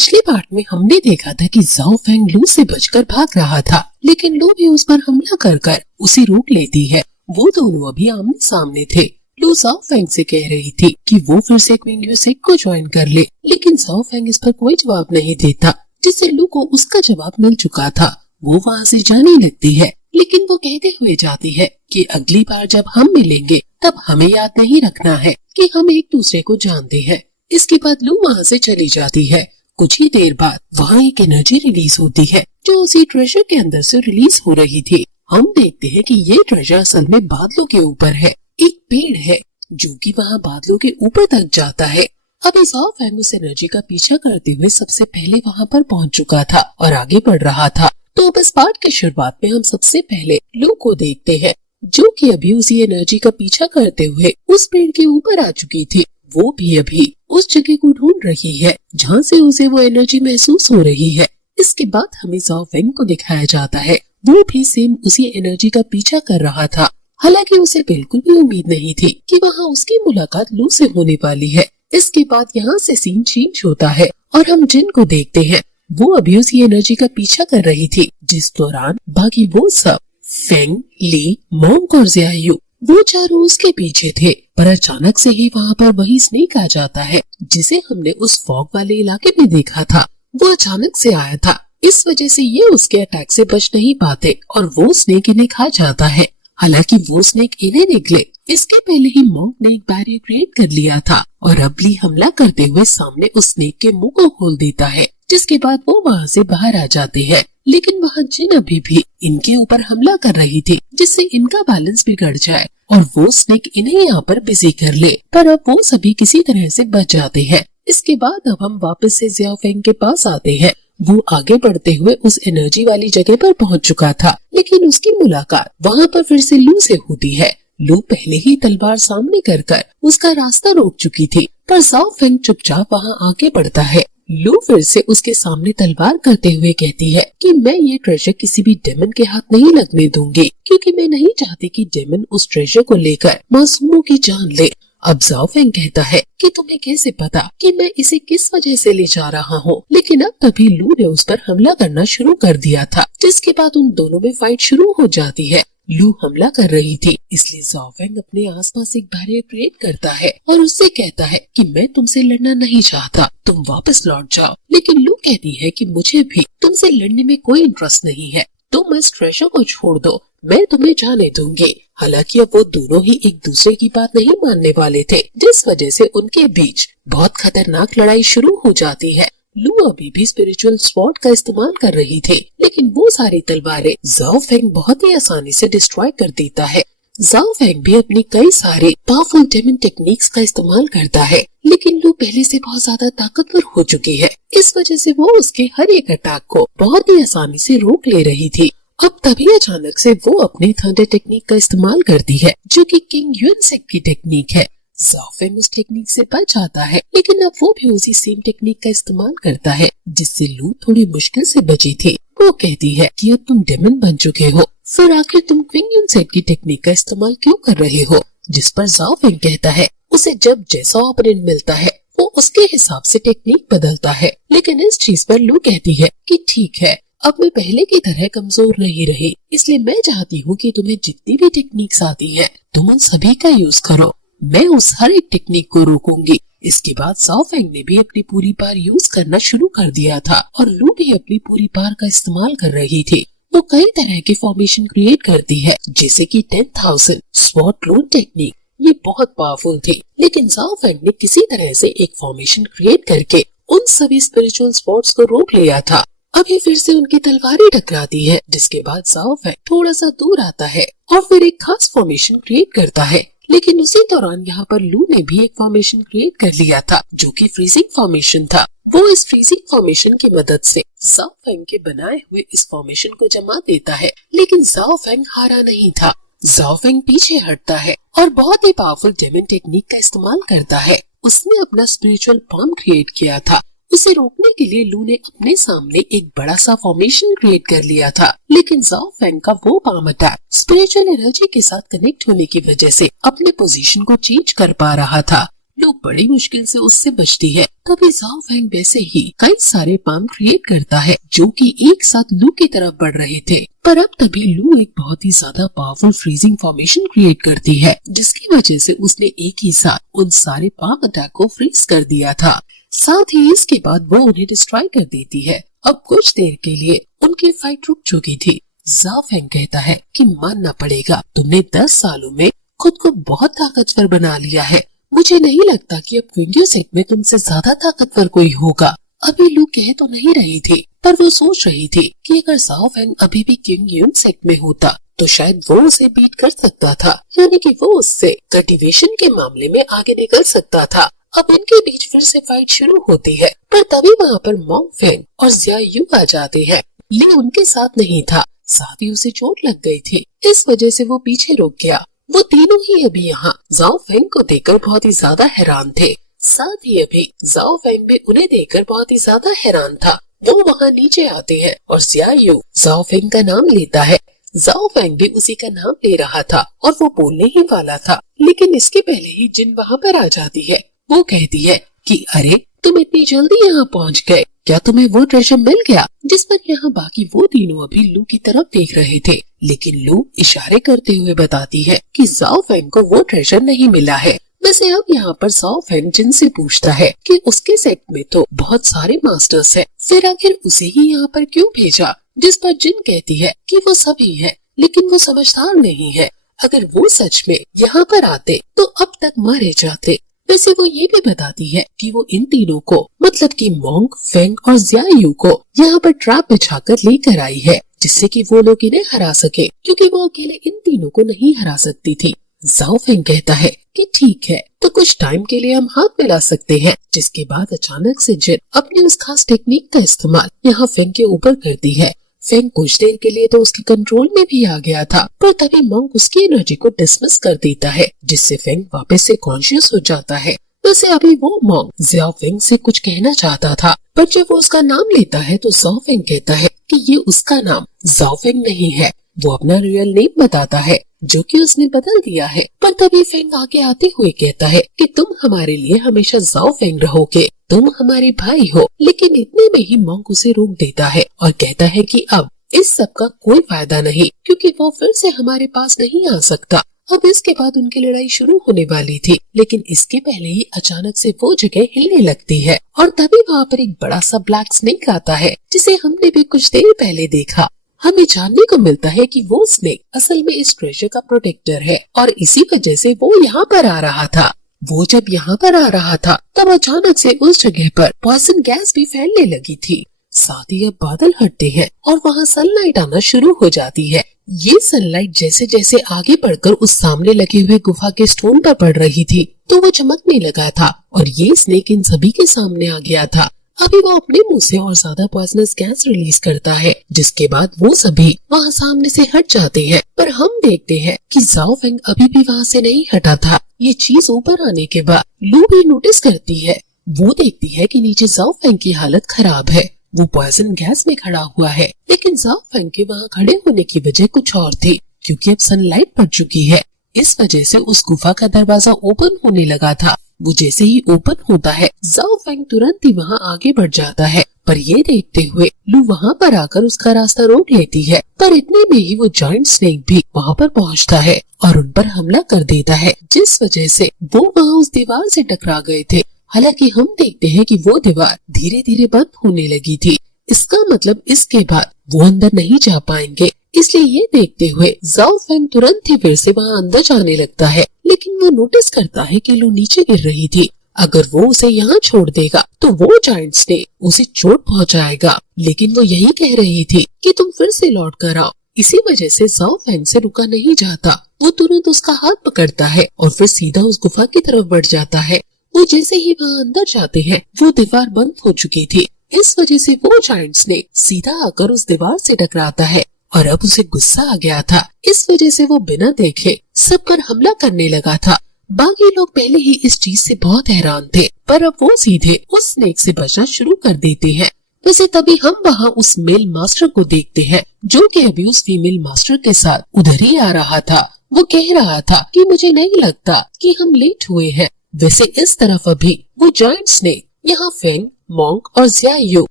पिछले पार्ट में हमने देखा था कि ज़ाओ फेंग लू से बचकर भाग रहा था, लेकिन लू भी उस पर हमला कर उसे रोक लेती है। वो दोनों अभी आमने सामने थे। लू ज़ाओ फेंग से कह रही थी कि वो फिर से क्विंग सेक को ज्वाइन कर ले, लेकिन ज़ाओ फेंग इस पर कोई जवाब नहीं देता, जिससे लू को उसका जवाब मिल चुका था। वो वहाँ से जाने लगती है, लेकिन वो कहते हुए जाती है कि अगली बार जब हम मिलेंगे तब हमें याद नहीं रखना है कि हम एक दूसरे को जानते हैं। इसके बाद लू वहाँ से चली जाती है। कुछ ही देर बाद वहाँ एक एनर्जी रिलीज होती है जो उसी ट्रेजर के अंदर से रिलीज हो रही थी। हम देखते हैं कि ये ट्रेजर असल में बादलों के ऊपर है। एक पेड़ है जो कि वहाँ बादलों के ऊपर तक जाता है। अब ज़ाओ फेंग उस एनर्जी का पीछा करते हुए सबसे पहले वहाँ पर पहुँच चुका था और आगे बढ़ रहा था। तो अब इस पार्ट की शुरुआत में हम सबसे पहले लू को देखते हैं, जो कि अभी उसी एनर्जी का पीछा करते हुए उस पेड़ के ऊपर आ चुकी थी। वो भी अभी उस जगह को ढूंढ रही है जहाँ से उसे वो एनर्जी महसूस हो रही है। इसके बाद हमें ज़ाओ फेंग को दिखाया जाता है। वो भी सेम उसी एनर्जी का पीछा कर रहा था। हालांकि उसे बिल्कुल भी उम्मीद नहीं थी कि वहाँ उसकी मुलाकात लू से होने वाली है। इसके बाद यहाँ से सीन चेंज होता है और हम जिन को देखते हैं। वो अभी उसी एनर्जी का पीछा कर रही थी, जिस दौरान बाकी वो सब फेंग, ली, मोंग और ज़ियायू वो चारों उसके पीछे थे। पर अचानक से ही वहाँ पर वही स्नेक आ जाता है जिसे हमने उस फॉग वाले इलाके में देखा था। वो अचानक से आया था, इस वजह से ये उसके अटैक से बच नहीं पाते और वो स्नेक इन्हें खा जाता है। हालांकि वो स्नेक इन्हें निकले इसके पहले ही मॉन्क ने एक बैरियर क्रिएट कर लिया था और अब ली हमला करते हुए सामने उस स्नेक के मुंह को खोल देता है, जिसके बाद वो वहाँ से बाहर आ जाते हैं। लेकिन वहाँ जिन अभी भी इनके ऊपर हमला कर रही थी, जिससे इनका बैलेंस बिगड़ जाए और वो स्नेक इन्हें यहाँ पर बिजी कर ले। पर अब वो सभी किसी तरह से बच जाते हैं। इसके बाद अब हम वापस से ज़ाओ फेंग के पास आते हैं। वो आगे बढ़ते हुए उस एनर्जी वाली जगह पर पहुंच चुका था, लेकिन उसकी मुलाकात वहाँ पर फिर से लू से होती है। लू पहले ही तलवार सामने कर उसका रास्ता रोक चुकी थी, पर ज़ाओ फेंग चुपचाप वहाँ आगे बढ़ता है। लू फिर से उसके सामने तलवार करते हुए कहती है कि मैं ये ट्रेजर किसी भी डेमन के हाथ नहीं लगने दूंगी, क्योंकि मैं नहीं चाहती कि डेमन उस ट्रेजर को लेकर मासूमों की जान ले। अब ज़ाओ फेंग कहता है कि तुम्हें कैसे पता कि मैं इसे किस वजह से ले जा रहा हूँ। लेकिन अब तभी लू ने उस पर हमला करना शुरू कर दिया था, जिसके बाद उन दोनों में फाइट शुरू हो जाती है। लू हमला कर रही थी, इसलिए ज़ाओ फेंग अपने आसपास एक बैरियर क्रिएट करता है और उससे कहता है कि मैं तुमसे लड़ना नहीं चाहता, तुम वापस लौट जाओ। लेकिन लू कहती है कि मुझे भी तुमसे लड़ने में कोई इंटरेस्ट नहीं है, तुम इस ट्रेजर को छोड़ दो, मैं तुम्हें जाने दूंगी। हालांकि अब वो दोनों ही एक दूसरे की बात नहीं मानने वाले थे, जिस वजह से उनके बीच बहुत खतरनाक लड़ाई शुरू हो जाती है। लू अभी भी स्पिरिचुअल स्वॉर्ड का इस्तेमाल कर रही थी, लेकिन वो सारी तलवारें ज़ाओ फेंग बहुत ही आसानी से डिस्ट्रॉय कर देता है। ज़ाओ फेंग भी अपनी कई सारे पावरफुल डेमन टेक्निक्स का इस्तेमाल करता है, लेकिन लू पहले से बहुत ज्यादा ताकतवर हो चुकी है। इस वजह से वो उसके हर एक अटैक को बहुत ही आसानी से रोक ले रही थी। अब तभी अचानक से वो अपने थंडर टेक्निक का इस्तेमाल करती है, जो कि किंग युएनसेक की टेक्निक है। ज़ाओ फेंग उस टेक्निक से बच जाता है, लेकिन अब वो भी उसी सेम टेक्निक का इस्तेमाल करता है, जिससे लू थोड़ी मुश्किल से बची थी। वो कहती है कि अब तुम डेमन बन चुके हो, फिर आखिर तुम किंग युएनसेक की टेक्निक का इस्तेमाल क्यों कर रहे हो। जिस पर ज़ाओ फेंग कहता है उसे जब जैसा ओपोनेंट मिलता है वो उसके हिसाब से टेक्निक बदलता है। लेकिन इस चीज पर लू कहती है कि ठीक है, अब मैं पहले की तरह कमजोर नहीं रही, इसलिए मैं चाहती हूँ कि तुम्हें जितनी भी टेक्निक्स आती हैं तुम उन सभी का यूज करो, मैं उस हर एक टेक्निक को रोकूंगी। इसके बाद ज़ाओ फेंग ने भी अपनी पूरी पावर यूज करना शुरू कर दिया था और लू भी अपनी पूरी पावर का इस्तेमाल कर रही थी। वो कई तरह के फॉर्मेशन क्रिएट करती है, जैसे कि 10,000 स्वॉर्ड क्लोन टेक्निक। ये बहुत पावरफुल थी, लेकिन ज़ाओ फेंग ने किसी तरह से एक फॉर्मेशन क्रिएट करके उन सभी स्पिरिचुअल स्वॉर्ड्स को रोक लिया था। अभी फिर से उनकी तलवारें टकराती है, जिसके बाद ज़ाओ फेंग थोड़ा सा दूर आता है और फिर एक खास फॉर्मेशन क्रिएट करता है। लेकिन उसी दौरान यहाँ पर लू ने भी एक फॉर्मेशन क्रिएट कर लिया था, जो कि फ्रीजिंग फॉर्मेशन था। वो इस फ्रीजिंग फॉर्मेशन की मदद से ज़ाओ फेंग के बनाए हुए इस फॉर्मेशन को जमा देता है, लेकिन ज़ाओ फेंग हारा नहीं था। ज़ाओ फेंग पीछे हटता है और बहुत ही पावरफुल डेमन टेक्निक का इस्तेमाल करता है। उसने अपना स्पिरिचुअल पाम क्रिएट किया था। उसे रोकने के लिए लू ने अपने सामने एक बड़ा सा फॉर्मेशन क्रिएट कर लिया था, लेकिन ज़ाओ फेंग का वो पाम अटैक स्पिरिचुअल एनर्जी के साथ कनेक्ट होने की वजह से अपने पोजीशन को चेंज कर पा रहा था। लू बड़ी मुश्किल से उससे बचती है। तभी जाओ फेंग वैसे ही कई सारे पाम क्रिएट करता है जो कि एक साथ लू की तरफ बढ़ रहे थे। पर अब तभी लू एक बहुत ही ज्यादा पावरफुल फ्रीजिंग फॉर्मेशन क्रिएट करती है, जिसकी वजह से उसने एक ही साथ उन सारे पाम अटैक को फ्रीज कर दिया था। साथ ही इसके बाद वो उन्हें डिस्ट्रॉय कर देती है। अब कुछ देर के लिए उनकी फाइट रुक चुकी थी। जाओ फेंग कहता है कि मानना पड़ेगा, तुमने 10 सालों में खुद को बहुत ताकतवर बना लिया है। मुझे नहीं लगता कि अब क्विंगियो सेक्ट में तुमसे ज्यादा ताकतवर कोई होगा। अभी लू कह तो नहीं रही थी, पर वो सोच रही थी कि अगर जाओ फेंग अभी भी क्विंगियो सेक्ट में होता तो शायद वो उसे बीट कर सकता था, यानी कि वो उससे कल्टीवेशन के मामले में आगे निकल सकता था। अब इनके बीच फिर से फाइट शुरू होती है, पर तभी वहाँ पर मोंग फेंग और जिया यू आ जाते हैं। ली उनके साथ नहीं था, साथ ही उसे चोट लग गई थी, इस वजह से वो पीछे रुक गया। वो तीनों ही अभी यहाँ जाओ फेंग को देखकर बहुत ही ज्यादा हैरान थे। साथ ही अभी जाओ फेंग भी उन्हें देखकर बहुत ही ज्यादा हैरान था। वो वहाँ नीचे आते हैं और जिया यू जाओ फेंग का नाम लेता है। जाओ फेंग भी उसी का नाम ले रहा था और वो बोलने ही वाला था, लेकिन इसके पहले ही जिन वहाँ पर आ जाती है। वो कहती है कि अरे तुम इतनी जल्दी यहाँ पहुँच गए, क्या तुम्हें वो ट्रेजर मिल गया? जिस पर यहाँ बाकी वो तीनों अभी लू की तरफ देख रहे थे, लेकिन लू इशारे करते हुए बताती है कि जाओ फेंग को वो ट्रेजर नहीं मिला है। वैसे अब यहाँ पर जाओ फेंग जिन से पूछता है कि उसके सेट में तो बहुत सारे मास्टर्स हैं, फिर आखिर उसे ही यहाँ पर क्यों भेजा? जिस पर जिन कहती है कि वो सभी है, लेकिन वो समझदार नहीं है। अगर वो सच में यहाँ पर आते तो अब तक मारे जाते। वैसे वो ये भी बताती है कि वो इन तीनों को, मतलब कि मोंग, फेंग और जिया यू को यहाँ पर ट्रैप बिछाकर लेकर आई है, जिससे कि वो लोग इन्हें हरा सके, क्योंकि वो अकेले इन तीनों को नहीं हरा सकती थी। जाओ फेंग कहता है कि ठीक है, तो कुछ टाइम के लिए हम हाथ मिला सकते हैं। जिसके बाद अचानक से जिन अपनी उस खास टेक्निक का इस्तेमाल यहाँ फेंग के ऊपर करती है। फेंग कुछ देर के लिए तो उसके कंट्रोल में भी आ गया था, पर तभी मोंग उसकी एनर्जी को डिसमिस कर देता है, जिससे फेंग वापस से कॉन्शियस हो जाता है। वैसे अभी वो मोंग जिया फेंग से कुछ कहना चाहता था, पर जब वो उसका नाम लेता है तो जाओ फेंग कहता है कि ये उसका नाम जाओ फेंग नहीं है। वो अपना रियल नेम बताता है, जो कि उसने बदल दिया है। पर तभी फेंग आगे आते हुए कहता है कि तुम हमारे लिए हमेशा जाओ फेंग रहोगे, तुम हमारे भाई हो। लेकिन इतने में ही मोंग उसे रोक देता है और कहता है कि अब इस सब का कोई फायदा नहीं, क्योंकि वो फिर से हमारे पास नहीं आ सकता। अब इसके बाद उनकी लड़ाई शुरू होने वाली थी, लेकिन इसके पहले ही अचानक से वो जगह हिलने लगती है और तभी वहाँ पर एक बड़ा सा ब्लैक स्नेक आता है, जिसे हमने भी कुछ देर पहले देखा। हमें जानने को मिलता है कि वो स्नेक असल में इस ट्रेजर का प्रोटेक्टर है और इसी वजह से वो यहाँ पर आ रहा था। वो जब यहाँ पर आ रहा था तब अचानक से उस जगह पर पॉइजन गैस भी फैलने लगी थी। साथ ही अब बादल हटते हैं और वहाँ सनलाइट आना शुरू हो जाती है। ये सनलाइट जैसे जैसे आगे बढ़कर उस सामने लगे हुए गुफा के स्टोन पर पड़ रही थी तो वो चमकने लगा था और ये स्नेक इन सभी के सामने आ गया था। अभी वो अपने मुंह से और ज्यादा पॉइजनस गैस रिलीज करता है, जिसके बाद वो सभी वहाँ सामने से हट जाते हैं। पर हम देखते हैं कि जाओ फेंग अभी भी वहाँ से नहीं हटा था। ये चीज ऊपर आने के बाद लू भी नोटिस करती है। वो देखती है कि नीचे जाओ फेंग की हालत खराब है, वो पॉइजन गैस में खड़ा हुआ है। लेकिन जाओ फेंग के वहाँ खड़े होने की वजह कुछ और थी, क्योंकि अब सनलाइट पड़ चुकी है। इस वजह से उस गुफा का दरवाजा ओपन होने लगा था। वो जैसे ही ओपन होता है जाओ फेंग तुरंत ही वहाँ आगे बढ़ जाता है, पर ये देखते हुए लू वहाँ पर आकर उसका रास्ता रोक लेती है। पर इतने में ही वो जायंट स्नेक भी वहाँ पर पहुँचता है और उन पर हमला कर देता है, जिस वजह से वो वहाँ उस दीवार से टकरा गए थे। हालांकि हम देखते हैं कि वो दीवार धीरे धीरे बंद होने लगी थी। इसका मतलब इसके बाद वो अंदर नहीं जा पाएंगे। इसलिए ये देखते हुए जाओ फेंग तुरंत ही फिर से वहाँ अंदर जाने लगता है, लेकिन वो नोटिस करता है कि लू नीचे गिर रही थी। अगर वो उसे यहाँ छोड़ देगा तो वो जायंट स्नेक उसे चोट पहुँचाएगा, लेकिन वो यही कह रही थी कि तुम फिर से लौट कर आओ। इसी वजह से जाओ फेंग से रुका नहीं जाता। वो तुरंत उसका हाथ पकड़ता है और फिर सीधा उस गुफा की तरफ बढ़ जाता है। वो जैसे ही वहाँ अंदर जाते हैं वो दीवार बंद हो चुकी थी। इस वजह से वो जायंट स्नेक सीधा आकर उस दीवार से टकराता है और अब उसे गुस्सा आ गया था। इस वजह से वो बिना देखे सब पर हमला करने लगा था। बाकी लोग पहले ही इस चीज से बहुत हैरान थे, पर अब वो सीधे उस स्नेक से बचना शुरू कर देते हैं। वैसे तभी हम वहाँ उस मेल मास्टर को देखते हैं, जो कि अभी उस फीमेल मास्टर के साथ उधर ही आ रहा था। वो कह रहा था कि मुझे नहीं लगता कि हम लेट हुए हैं, वैसे इस तरफ अभी वो जायंट स्नेक यहाँ फेंग, मॉन्क और ज़ियायू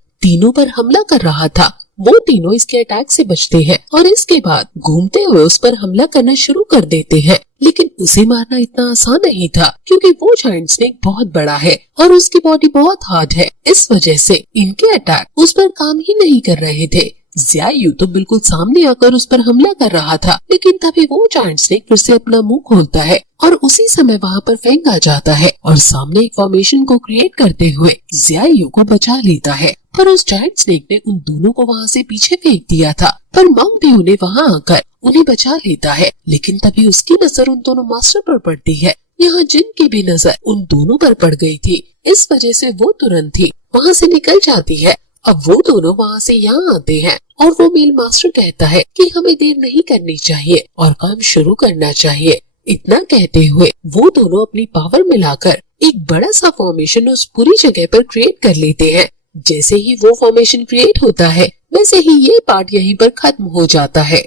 तीनों पर हमला कर रहा था। वो तीनों इसके अटैक से बचते हैं और इसके बाद घूमते हुए उस पर हमला करना शुरू कर देते हैं। लेकिन उसे मारना इतना आसान नहीं था क्योंकि वो जायंट स्नेक बहुत बड़ा है और उसकी बॉडी बहुत हार्ड है। इस वजह से इनके अटैक उस पर काम ही नहीं कर रहे थे। ज़ियायू तो बिल्कुल सामने आकर उस पर हमला कर रहा था, लेकिन तभी वो जायंट स्नेक फिर से अपना मुंह खोलता है और उसी समय वहाँ पर फेंग आ जाता है और सामने एक फॉर्मेशन को क्रिएट करते हुए ज़ियायू को बचा लेता है। पर उस जायंट स्नेक ने उन दोनों को वहाँ से पीछे फेंक दिया था, पर मॉन्क भी उन्हें वहाँ आकर उन्हें बचा लेता है। लेकिन तभी उसकी नजर उन दोनों मास्टर पर पड़ती है। यहाँ जिन की भी नजर उन दोनों पर पड़ गई थी, इस वजह से वो तुरंत ही वहाँ से निकल जाती है। अब वो दोनों वहाँ से यहाँ आते हैं और वो मेल मास्टर कहता है कि हमें देर नहीं करनी चाहिए और काम शुरू करना चाहिए। इतना कहते हुए वो दोनों अपनी पावर मिलाकर एक बड़ा सा फॉर्मेशन उस पूरी जगह पर क्रिएट कर लेते हैं। जैसे ही वो फॉर्मेशन क्रिएट होता है, वैसे ही ये पार्ट यहीं पर खत्म हो जाता है।